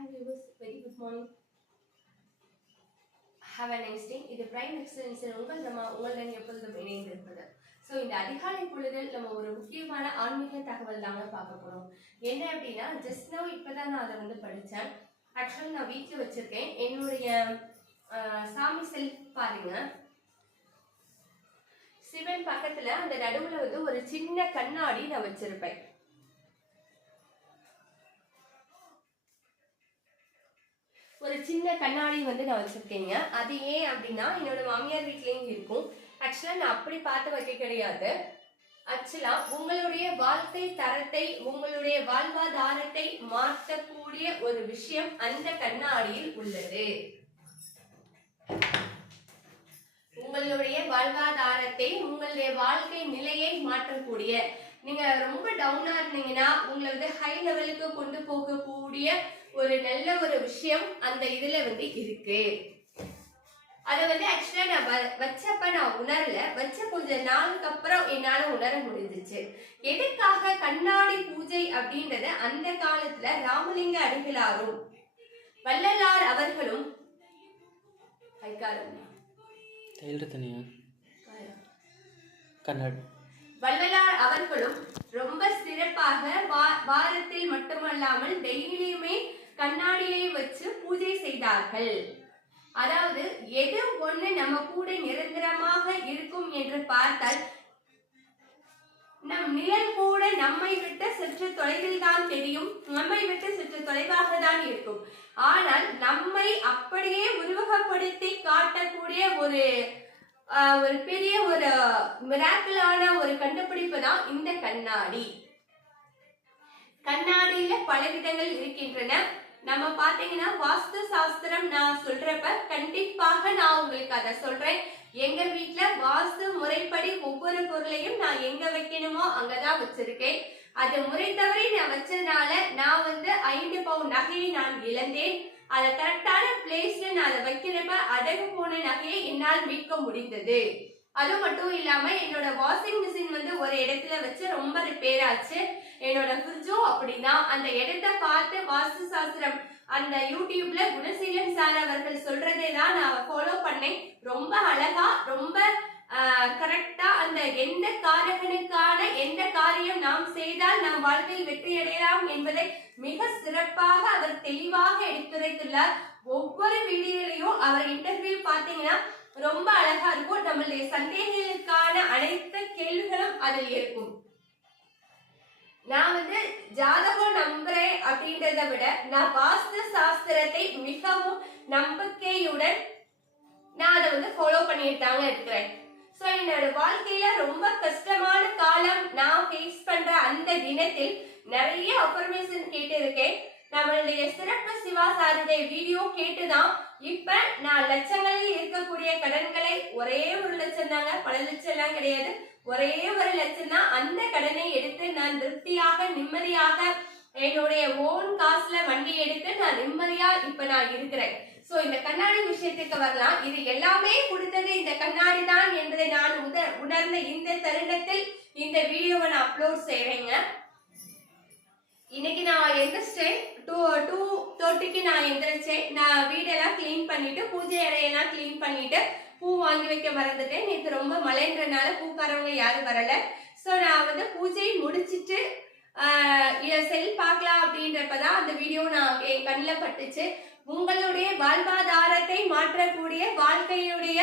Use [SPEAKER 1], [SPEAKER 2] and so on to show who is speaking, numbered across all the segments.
[SPEAKER 1] Hi viewers very good morning have a nice day இது prime எக்ஸலன்ஸில் உங்கள் நம்ம உங்களுடன் எப்பொழுதும் இணைந்திருப்பது. ஸோ இந்த அதிகாலை பொழுதில் நம்ம ஒரு முக்கியமான ஆன்மீக தகவல் தாங்க பார்க்க போகிறோம் என்ன அப்படின்னா ஜஸ்ட் நோ இப்போ தான் நான் அதை வந்து படித்தேன் ஆக்சுவலாக நான் வீட்டில் வச்சுருக்கேன். என்னுடைய சாமி செல்ஃப் பாருங்க. சிவன் பக்கத்தில் அந்த நடுவில் வந்து ஒரு சின்ன கண்ணாடி நான் வச்சுருப்பேன். சின்ன கண்ணாடி வந்து நான் வச்சுருக்கேங்க. அது ஏன் அப்படின்னா என்னோட மாமியார் வீட்லேயும் இருக்கும். ஆக்சுவலாக நான் அப்படி பார்த்து வைக்க கிடையாது. ஆக்சுவலா உங்களுடைய வாழ்க்கை தரத்தை உங்களுடைய வாழ்வாதாரத்தை மாற்றக்கூடிய ஒரு விஷயம் அந்த கண்ணாடியில் உள்ளது. உங்களுடைய வாழ்வாதாரத்தை உங்களுடைய வாழ்க்கை நிலையை மாற்றக்கூடிய. நீங்க ரொம்ப டவுனா இருந்தீங்கன்னா உங்களை வந்து ஹை லெவலுக்கு கொண்டு போகக்கூடிய ஒரு நல்ல ஒரு விஷயம் அந்த இதுல வந்து இருக்கு. அதை வந்து ஆக்சுவலா நான் வச்சப்ப நான் உணரல. வச்ச கொஞ்ச நாளுக்கு அப்புறம் என்னால உணர முடிஞ்சிச்சு. எதுக்காக கண்ணாடி பூஜை அப்படின்றது அந்த காலத்துல ராமலிங்க அடிகளாரும் வள்ளலார் அவர்களும் வள்ளலார் அவர்களும் ரொம்ப சிறப்பாக வாரத்தில் மட்டுமல்லாமல் டெய்லியுமே கண்ணாடியை வச்சு பூஜை செய்தார்கள். அதாவது எது ஒண்ணு நம்ம கூட நிரந்தரமாக இருக்கும் என்று பார்த்தால் நம் நிழல் கூட நம்மை விட்டு சற்று தொலைவில் தான் தெரியும் நம்மை விட்டு சற்று தொலைவாக தான் இருக்கும். ஆனால் நம்மை அப்படியே உருவகப்படுத்தி காட்டக்கூடிய ஒரு ஒரு பெரிய ஒரு மிராக்கிளான ஒரு கண்டுபிடிப்பு தான் இந்த கண்ணாடி. கண்ணாடியில பல விதங்கள் இருக்கின்றன. நம்ம பாத்தீங்கன்னா வாஸ்து சாஸ்திரம் நான் சொல்றப்ப கண்டிப்பாக நான் உங்களுக்கு அதை சொல்றேன். எங்க வீட்டுல வாஸ்து முறைப்படி ஒவ்வொரு பொருளையும் நான் எங்க வைக்கணுமோ அங்கதான் வச்சிருக்கேன். அது முறை தவறி நான் வச்சதுனால நான் வந்து ஐந்து பவுன் நகையை நான் இழந்தேன். அதை கரெக்டான பிளேஸ்ல நான் அதை வைக்கிறப்ப அடகு போன நகையை என்னால் மீட்க முடிந்தது. அது மட்டும் இல்லாம என்னோட வாஷிங் மிஷின் வந்து ஒரு இடத்துல வச்சு ரொம்ப ரிப்பேர் ஆச்சு. என்னோட ஃப்ரிட்ஜும் அப்படிதான். அந்த இடத்த பார்த்து வாஸ்து சாஸ்திரம் அந்த யூடியூப்ல குணசீலன் சார் அவர்கள் சொல்றதே தான் நான் ஃபாலோ பண்ணேன். ரொம்ப அழகா ரொம்ப கரெக்டா அந்த எந்த காரகனுக்கான எந்த காரியம் நாம் செய்தால் நாம் வாழ்வில் வெற்றி அடையலாம் என்பதை மிக சிறப்பாக அவர் தெளிவாக எடுத்துரைத்துள்ளார். ஒவ்வொரு வீடியோலையும் அவர் இன்டர்வியூ பார்த்தீங்கன்னா ரொம்ப அழகா இருக்கும். நம்மளுடைய சந்தேகங்களுக்கான அனைத்து கேள்விகளும் அதில் இருக்கும். நான் வந்து ஜாதகம் நம்புறேன் அப்படின்றத விட நான் வாஸ்து சாஸ்திரத்தை மிகவும் நம்பிக்கையுடன் நான் அதை வந்து ஃபாலோ பண்ணிட்டு தாங்க இருக்கிறேன். ஸோ என்னோட வாழ்க்கையில ரொம்ப கஷ்டமான காலம் நான் ஃபேஸ் பண்ற அந்த தினத்தில் நிறைய அஃபர்மேஷன் கேட்டு இருக்கேன் நம்மளுடைய சிறப்பு சிவா சாருடைய வீடியோ கேட்டுதான் இப்ப நான் லட்சங்களில் இருக்கக்கூடிய கடன்களை ஒரே ஒரு லட்சம் தாங்க பல லட்சம் எல்லாம் கிடையாது. ஒரே ஒரு லட்சம் தான் அந்த கடனை எடுத்து நான் திருப்தியாக நிம்மதியாக என்னுடைய ஓன் காசுல வண்டி எடுத்து நான் நிம்மதியா இப்ப நான் இருக்கிறேன். சோ இந்த கண்ணாடி விஷயத்துக்கு வரலாம். இது எல்லாமே கொடுத்தது இந்த கண்ணாடி தான் என்பதை நான் உணர்ந்த இந்த தருணத்தில் இந்த வீடியோவை நான் அப்லோட் செய்றேங்க. இன்னைக்கு நான் எந்திரிச்சிட்டேன். டூ டூ தேர்ட்டிக்கு நான் எந்திரிச்சேன் நான் வீடெல்லாம் க்ளீன் பண்ணிட்டு பூஜை அறையெல்லாம் க்ளீன் பண்ணிட்டு பூ வாங்கி வைக்க மறந்துட்டேன். நேற்று ரொம்ப மழைன்றனால பூக்காரவங்க யாரும் வரல. ஸோ நான் வந்து பூஜை முடிச்சிட்டு இதை செல் பார்க்கலாம் அப்படின்றப்ப தான் அந்த வீடியோ நான் என் கண்ணில் பட்டுச்சு. உங்களுடைய வாழ்வாதாரத்தை மாற்றக்கூடிய வாழ்க்கையுடைய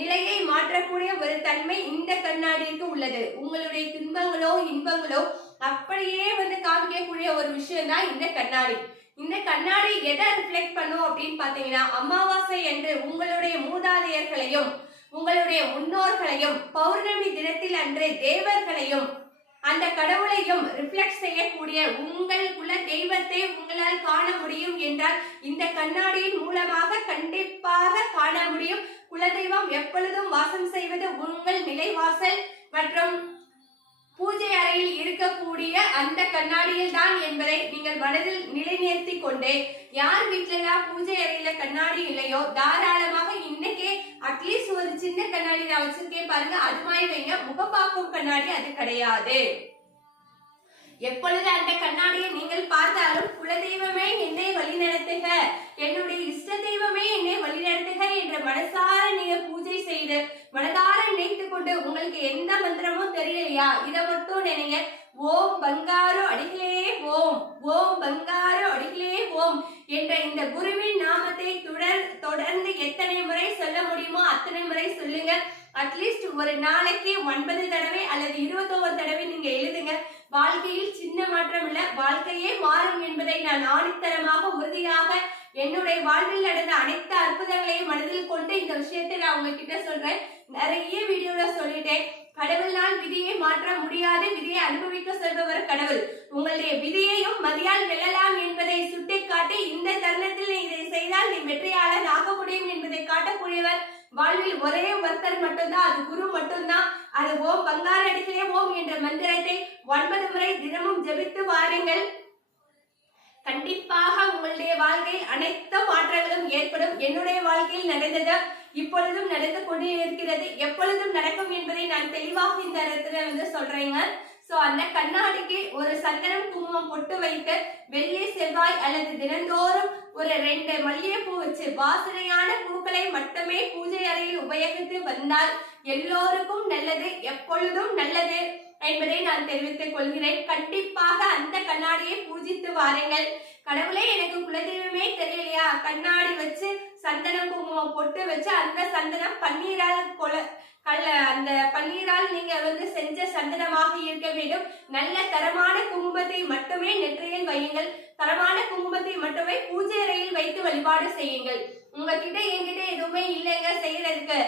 [SPEAKER 1] நிலையை மாற்றக்கூடிய ஒரு தன்மை இந்த கண்ணாடிக்கு உள்ளது. உங்களுடைய துன்பங்களோ இன்பங்களோ அப்படியே வந்து காமிக்கக்கூடிய ஒரு விஷயம் தான் இந்த கண்ணாடி. இந்த கண்ணாடி எதை ரிஃப்ளெக்ட் பண்ணும் அப்படின்னு பாத்தீங்கன்னா அமாவாசை என்று உங்களுடைய மூதாதையர்களையும் உங்களுடைய முன்னோர்களையும் பௌர்ணமி தினத்தில் அன்று தேவர்களையும் அந்த கடவுளையும் ரிஃப்ளெக்ட் செய்யக்கூடிய உங்கள் குல தெய்வத்தை உங்களால் காண முடியும் என்றால் இந்த கண்ணாடியின் மூலமாக கண்டிப்பாக காண முடியும். குலதெய்வம் எப்பொழுதும் வாசம் செய்வது உங்கள் நிலைவாசல் மற்றும் பூஜை அறையில் இருக்கக்கூடிய அந்த கண்ணாடியில் தான் என்பதை நீங்கள் மனதில் நிலைநிறுத்தி கொண்டு யார் வீட்டுலலாம் பூஜை அறையில கண்ணாடி இல்லையோ தாராளமாக இன்னைக்கே அட்லீஸ்ட் ஒரு சின்ன கண்ணாடி நான் வச்சிருக்கேன் பாருங்க. அது மாதிரி வைங்க முகப்பாக்கும் கண்ணாடி அது கிடையாது. எப்பொழுது அந்த கண்ணாடியை நீங்கள் பார்த்தாலும் குலதெய்வமே இத மட்டும் நினைங்க. ஓம் பங்காரு அடிகளே ஓம். ஓம் பங்காரு அடிகளே ஓம் என்ற இந்த குருவின் நாமத்தை தொடர் தொடர்ந்து எத்தனை முறை சொல்ல முடியுமோ அத்தனை முறை சொல்லுங்க. அட்லீஸ்ட் ஒரு நாளைக்கு ஒன்பது தடவை அல்லது இருபத்தோரு தடவை நீங்க எழுதுங்க. வாழ்க்கையில் சின்ன மாற்றம் இல்ல. வாழ்க்கையே மாறும் என்பதை நான் ஆணித்தரமாக உறுதியாக என்னுடைய வாழ்வில் நடந்த அனைத்து அற்புதங்களையும் மனதில் கொண்டு இந்த விஷயத்தை நான் உங்ககிட்ட சொல்றேன். நிறைய வீடியோல சொல்லிட்டேன். கடவுளால் விதியை மாற்ற முடியாது விதியை அனுபவிக்க சொல்பவர் கடவுள். உங்களுடைய விதியையும் மதியால் வெல்லலாம் என்பதை சுட்டிக்காட்டி இந்த தருணத்தில் நீ இதை செய்தால் நீ வெற்றியாளர் ஆக முடியும் என்பதை காட்டக்கூடியவர். வாழ்வில் ஒரே ஒருத்தர் மட்டும்தான் அது குரு மட்டும்தான். அது ஓம் பங்கார அடிகளே ஓம் என்ற மந்திரத்தை ஒன்பது முறை தினமும் ஜெபித்து வாருங்கள். கண்டிப்பாக உங்களுடைய வாழ்க்கையில் அனைத்து மாற்றங்களும் ஏற்படும். என்னுடைய வாழ்க்கையில் நடந்தது இப்பொழுதும் நடந்து கொண்டே இருக்கிறது. எப்பொழுதும் நடக்கும் என்பதை நான் தெளிவாக இந்த இடத்துல வந்து சொல்றேங்க. சோ அந்த கண்ணாடிக்கு ஒரு சந்தனம் குங்குமம் பொட்டு வைத்து வெள்ளி செவ்வாய் அல்லது தினந்தோறும் ஒரு ரெண்டு மல்லிகைப்பூ வச்சு வாசனையான பூக்களை மட்டுமே பூஜை அறையில் உபயோகித்து வந்தால் எல்லோருக்கும் நல்லது எப்பொழுதும் நல்லது என்பதை நான் தெரிவித்துக் கொள்கிறேன். கண்டிப்பாக அந்த கண்ணாடியை பூஜித்து வாருங்கள். கடவுளே எனக்கு குலதெய்வமே தெரியலையா? கண்ணாடி வச்சு பொட்டு வச்சு அந்த சந்தனம் பன்னீரால் கொல கல்ல அந்த பன்னீரால் நீங்க வந்து செஞ்ச சந்தனமாக இருக்க வேண்டும். நல்ல தரமான குங்குமத்தை மட்டுமே நெற்றியில் வையுங்கள். தரமான குங்குமத்தை மட்டுமே பூஜை அறையில் வைத்து வழிபாடு செய்யுங்கள். உங்ககிட்ட என்கிட்ட எதுவுமே இல்லைங்க செய்யறதுக்கு.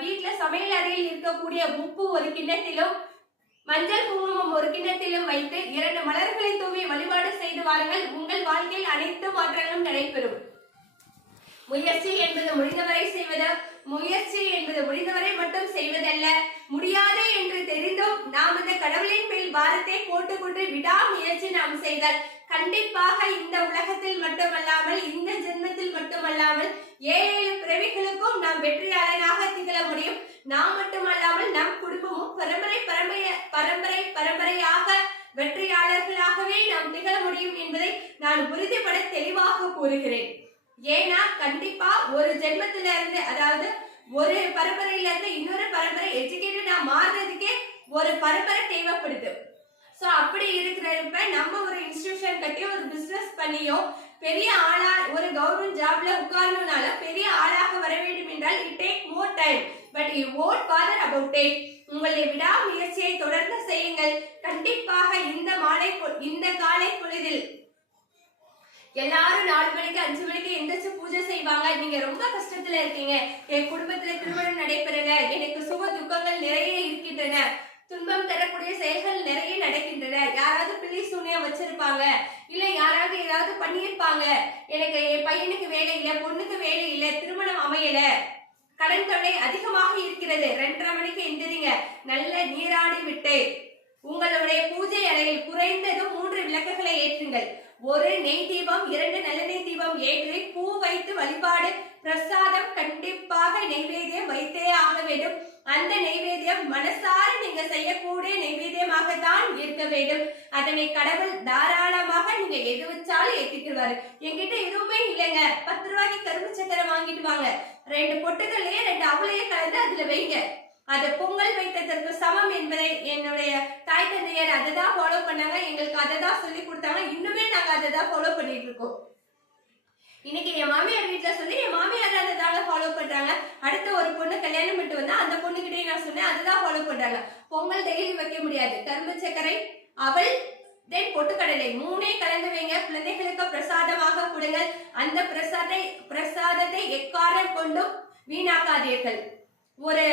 [SPEAKER 1] வீட்டுல சமையல் அறையில் இருக்கக்கூடிய உப்பு ஒரு கிண்ணத்திலும் மஞ்சள் குங்குமம் ஒரு கிண்ணத்திலும் வைத்து இரண்டு மலர்களை தூவி வழிபாடு செய்து வாருங்கள். உங்கள் வாழ்க்கையில் அனைத்து மாற்றங்களும் நடைபெறும். முயற்சி என்பது முடிந்தவரை செய்வது. முயற்சி என்பது முடிந்தவரை மட்டும் செய்வதல்ல. முடியாது என்று தெரிந்தும் நாம் இந்த கடவுளின் மேல் பாரத்தை போட்டுக்கொண்டு விடாமுயற்சி நாம் செய்தால். கண்டிப்பாக இந்த உலகத்தில் மட்டுமல்லாமல் இந்த ஜென்மத்தில் மட்டுமல்லாமல் ஏழு பிறவிகளுக்கும் நாம் வெற்றியாளராக திகழ முடியும். நாம் மட்டுமல்லாமல் நம் குடும்பமும் பரம்பரை பரம்பரை பரம்பரை பரம்பரையாக வெற்றியாளர்களாகவே நாம் திகழ முடியும் என்பதை நான் உறுதிப்பட தெளிவாக கூறுகிறேன். ஏன்னா கண்டிப்பா ஒரு ஜென்மத்தில இருந்து அதாவது ஒரு பரம்பரையில இருந்து இன்னொரு பரம்பரை எஜுகேட்டடா மாறுறதுக்கே ஒரு பரம்பரை தேவைப்படுது. ஸோ அப்படி இருக்கிறப்ப நம்ம ஒரு இன்ஸ்டிடியூஷன் கட்டி ஒரு பிஸ்னஸ் பண்ணியோ பெரிய ஆளா ஒரு கவர்மெண்ட் ஜாப்ல உட்காரணும்னால பெரிய ஆளாக வர வேண்டும் என்றால் it take more time but you ought bother about it உங்களுடைய விடாமுயற்சியை தொடர்ந்து செய்யுங்கள். கண்டிப்பாக இந்த மாலை இந்த காலை பொழுதில் எல்லாரும் நாலு மணிக்கு அஞ்சு மணிக்கு எந்திரிச்சு பூஜை செய்வாங்க. நீங்க ரொம்ப கஷ்டத்துல இருக்கீங்க. என் குடும்பத்துல திருமணம் நடைபெறல எனக்கு சுக துக்கங்கள் நிறைய இருக்கின்றன. துன்பம் தரக்கூடிய செயல்கள் நிறைய நடக்கின்றன. யாராவது பிள்ளை சூனியம் வச்சிருப்பாங்க. இல்ல யாராவது ஏதாவது பண்ணியிருப்பாங்க. எனக்கு என் பையனுக்கு வேலை இல்ல பொண்ணுக்கு வேலை இல்ல திருமணம் அமையல. கடன் தொல்லை அதிகமாக இருக்கிறது. ரெண்டரை மணிக்கு எந்திரிங்க. நல்ல நீராடி விட்டு உங்களுடைய பூஜை அறையில் குறைந்தது மூன்று விளக்குகளை ஏற்றுங்கள். ஒரு நெய் தீபம் இரண்டு நல்லெண்ணெய் தீபம் ஏற்றி பூ வைத்து வழிபாடு. பிரசாதம் கண்டிப்பாக நெய்வேத்தியம் வைத்தே ஆக வேண்டும். அந்த நெய்வேத்தியம் மனசார நீங்க செய்யக்கூடிய நெய்வேத்தியமாகத்தான் இருக்க வேண்டும். அதனை கடவுள் தாராளமாக நீங்க எது வச்சாலும் ஏத்திக்குவாரு என்கிட்ட எதுவுமே இல்லைங்க. பத்து ரூபாய்க்கு கரும்பு சக்கரை வாங்கிட்டு வாங்க. ரெண்டு பொட்டுக்கள்லயே ரெண்டு அவளையே கலந்து அதுல வைங்க. அது பொங்கல் வைத்ததற்கு சமம் என்பதை என்னுடைய தாய் தந்தையர் அதை தான் ஃபாலோ பண்ணாங்க. எங்களுக்கு அதை தான் சொல்லி கொடுத்தாங்க. இன்னுமே நாங்கள் அதை தான் ஃபாலோ பண்ணிட்டு இருக்கோம் இன்னைக்கு என் மாமியார் வீட்டில் சொல்லி என் மாமியார் அதை தாங்க ஃபாலோ பண்ணுறாங்க அடுத்த ஒரு பொண்ணு கல்யாணம் பண்ணிட்டு வந்தால் அந்த பொண்ணுக்கிட்டே நான் சொன்னேன். அதை தான் ஃபாலோ பண்ணுறாங்க பொங்கல் டெய்லி வைக்க முடியாது. கரும்பு சர்க்கரை அவள் தென் பொட்டுக்கடலை மூணே கலந்து வைங்க. குழந்தைகளுக்கு பிரசாதமாக கொடுங்கள். அந்த பிரசாதை பிரசாதத்தை எக்காரம் கொண்டும் வீணாக்காதீர்கள். ஒரு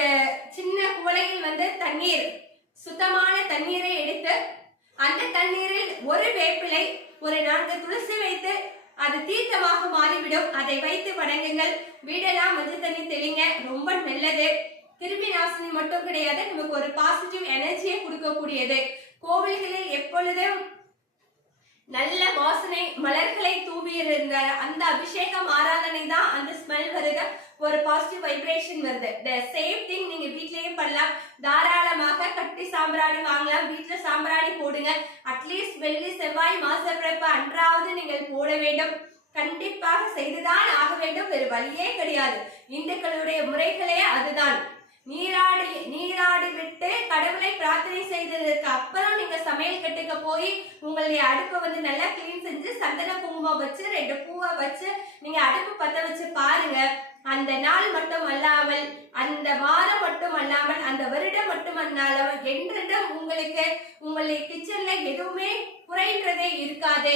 [SPEAKER 1] சின்ன குவளையில் வந்து தண்ணீர் சுத்தமான தண்ணீரை எடுத்து அந்த தண்ணீரில் ஒரு வேப்பிலை ஒரு நான்கு துளசி வைத்து அது தீர்த்தமாக மாறிவிடும். அதை வைத்து வணங்குங்கள். வீடெல்லாம் மஞ்சள் தண்ணி தெளிங்க. ரொம்ப நல்லது. கிருமி நாசினி மட்டும் கிடையாது. நமக்கு ஒரு பாசிட்டிவ் எனர்ஜியை கொடுக்கக்கூடியது. கோவில்களில் எப்பொழுதும் நல்ல வாசனை மலர்களை தூவி இருந்த அந்த அபிஷேகம் ஆராதனை தான் அந்த ஸ்மெல் வருது ஒரு பாசிட்டிவ் வைப்ரேஷன் வருது. த சேம் திங் நீங்க வீட்லயே பண்ணலாம். தாராளமாக கட்டி சாம்பிராணி வாங்கலாம். வீட்டுல சாம்பிராணி போடுங்க. அட்லீஸ்ட் வெள்ளி செவ்வாய் மாச பிறப்பு அன்றாவது நீங்கள் போட வேண்டும். கண்டிப்பாக செய்துதான் ஆக வேண்டும். வேறு வழியே கிடையாது. இந்துக்களுடைய முறைகளே அதுதான். நீராடி நீராடி விட்டு கடவுளை பிரார்த்தனை செய்ததுக்கு அப்புறம் நீங்க சமையல் கட்டுக்கு போய் உங்களுடைய அடுப்பை வந்து நல்லா கிளீன் செஞ்சு சந்தன குங்குமம் வச்சு ரெண்டு பூவை வச்சு நீங்க அடுப்பு பத்த வச்சு பாருங்க. அந்த நாள் மட்டும் அல்லாமல் அந்த வாரம் மட்டும் அல்லாமல் அந்த வருடம் மட்டும் அல்லாமல் என்றிடம் உங்களுக்கு உங்களுடைய கிச்சன்ல எதுவுமே குறைன்றதே இருக்காது.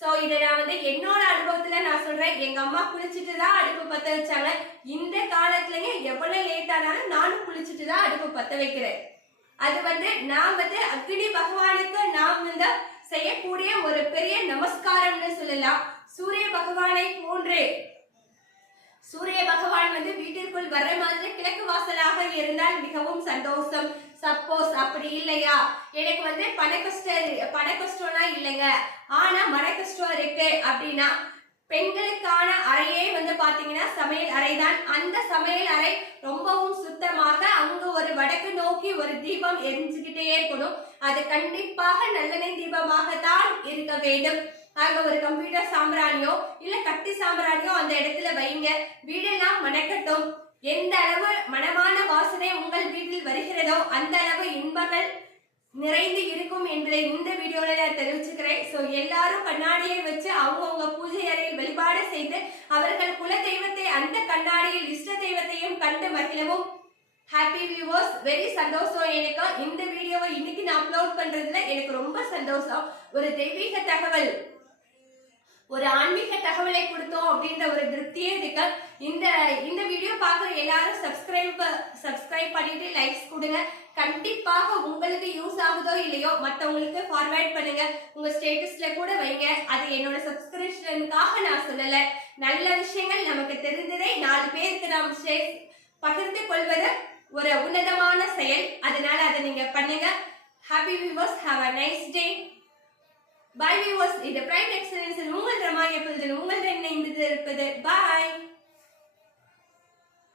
[SPEAKER 1] சோ இதை நான் வந்து என்னோட அனுபவத்துல நான் சொல்றேன். எங்க அம்மா குளிச்சுட்டு தான் அடுப்பு பத்த வச்சாங்க. இந்த காலத்துலங்க எவ்வளவு லேட் ஆனாலும் நானும் குளிச்சுட்டு தான் அடுப்பு பத்த வைக்கிறேன். அது வந்து நான் வந்து அக்னி பகவானுக்கு நாம் வந்து செய்யக்கூடிய ஒரு பெரிய நமஸ்காரம்னு சொல்லலாம். சூரிய பகவானை போன்று. சூரிய பகவான் வந்து வீட்டிற்குள் வர்ற மாதிரி கிழக்கு வாசலாக இருந்தால் மிகவும் சந்தோஷம். சப்போஸ் அப்படி இல்லையா? எனக்கு வந்து பண கஷ்டம் பண கஷ்டம்னா இல்லைங்க. ஆனா மன கஷ்டம் இருக்கு அப்படின்னா பெண்களுக்கான அறையே வந்து பாத்தீங்கன்னா சமையல் அறைதான். அந்த சமையல் அறை ரொம்பவும் சுத்தமாக அங்க ஒரு வடக்கு நோக்கி ஒரு தீபம் எரிஞ்சுக்கிட்டே இருக்கணும். அது கண்டிப்பாக நல்லெண்ணெய் தீபமாகத்தான் இருக்க வேண்டும். ஆக ஒரு கம்ப்யூட்டர் சாம்பிராணியோ இல்ல கத்தி சாம்பிராணியோ அந்த இடத்துல வைங்க. வீடெல்லாம் மணக்கட்டும். எந்த அளவு மனமான வாசனை உங்கள் வீட்டில் வருகிறதோ அந்த அளவு இன்பங்கள் நிறைந்து இருக்கும் என்பதை இந்த வீடியோல நான் தெரிவிச்சுக்கிறேன். சோ எல்லாரும் கண்ணாடியை வச்சு அவங்கவுங்க பூஜை அறையில் வழிபாடு செய்து அவர்கள் குல தெய்வத்தை அந்த கண்ணாடியில் இஷ்ட தெய்வத்தையும் கண்டு மகிழவும். ஹாப்பி வியூவர்ஸ் வெரி சந்தோஷம். எனக்கு இந்த வீடியோவை இன்னைக்கு நான் அப்லோட் பண்றதுல எனக்கு ரொம்ப சந்தோஷம். ஒரு தெய்வீக தகவல். ஒரு ஆன்மீக தகவலை கொடுத்தோம் அப்படின்ற ஒரு திருப்தியே இருக்கு. இந்த இந்த வீடியோ பார்க்குற எல்லாரும் சப்ஸ்கிரைப் சப்ஸ்கிரைப் பண்ணிட்டு லைக்ஸ் கொடுங்க. கண்டிப்பாக உங்களுக்கு யூஸ் ஆகுதோ இல்லையோ மற்றவங்களுக்கு ஃபார்வேர்ட் பண்ணுங்க. உங்க ஸ்டேட்டஸ்ல கூட வைங்க. அது என்னோட சப்ஸ்கிரிப்ஷனுக்காக நான் சொல்லல. நல்ல விஷயங்கள் நமக்கு தெரிந்ததை நாலு பேருக்கு நாம் share- பகிர்ந்து கொள்வது ஒரு உன்னதமான செயல். அதனால அதை நீங்க பண்ணுங்க. Happy viewers have a nice day bye viewers இது பிரைம் எக்ஸ்பீரியன்ஸில் உங்கள் ரமாய உங்கள் இணைந்து இருப்பது பாய்